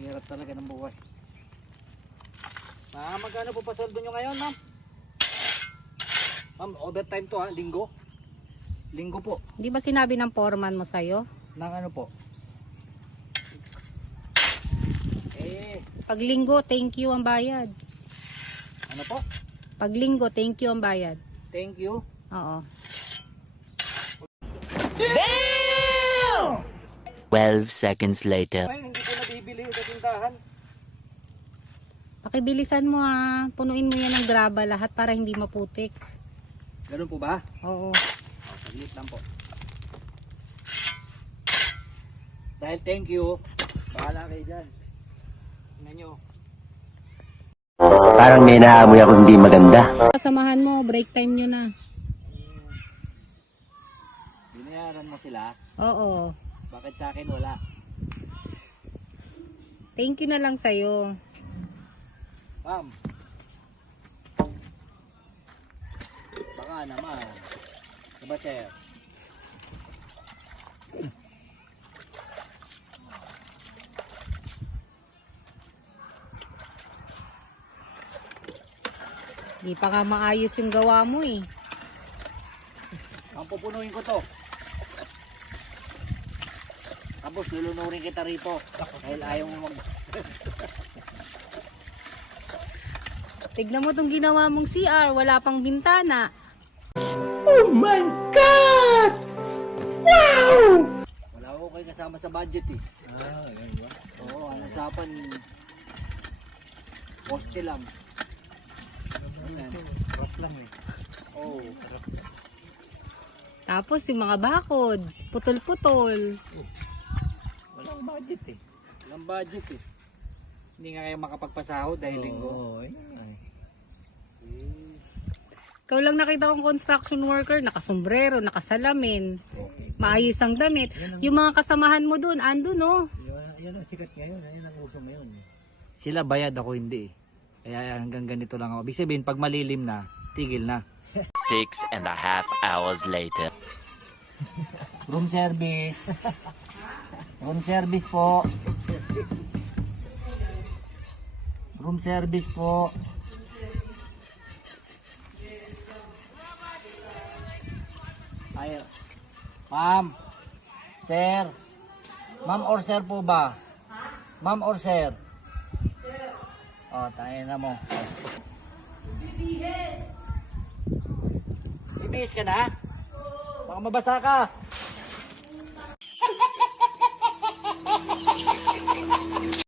Hirap talaga ng buhay. Magkano po pasweldo nyo ngayon, ma'am? Ma'am, overtime to ha, linggo. Linggo po. Di ba sinabi ng foreman mo sa'yo? Nang ano po? Pag linggo, thank you ang bayad. Ano po? Pag linggo, thank you ang bayad. Thank you. Oo. Damn! 12 seconds later. Ay, hindi ko nabibili sa tindahan. Pakibilisan mo ha. Punuin mo yan ng graba lahat para hindi maputik. Ganun po ba? Oo. Saglit lang po. Dahil thank you, bahala kayo dyan. Tingnan nyo. Parang may naamoy ako hindi maganda. Kasamahan mo, break time nyo na. Binayaran mo sila. Oo. Bakit sa akin wala? Thank you na lang sa'yo. Ma'am. Baka naman. Diba, sir? Di pa nga maayos yung gawa mo eh. Ang pupunuin ko to. Tapos lulunurin kita rito. Dahil ayaw mo mag... Tignan mo tong ginawa mong CR, wala pang bintana. Oh my God! Wow! Wala ko kayo kasama sa budget eh. Ganun ba? Oo, ang usapan poste lang. Rough lang eh. Oo. Tapos yung mga bakod, putol-putol. Walang budget eh. Walang budget eh. Hindi nga kayo makapagpasahod dahil linggo. Oo, Ikaw lang nakita kong construction worker, nakasombrero, nakasalamin, maayos ang damit. Yung mga kasamahan mo dun, andun no? Yan ang sikat ngayon, yan ang uso ngayon. Sila bayad, ako hindi eh. Kaya hanggang ganito lang ako. Ibig sabihin, pag malilim na, tigil na. 6.5 hours later. Room service. Room service po. Room service po. Ay, ma'am. Sir. Ma'am or sir po ba? Ma'am or sir? Oh, tayo na mo. Bibihis ka na? Baka mabasa ka.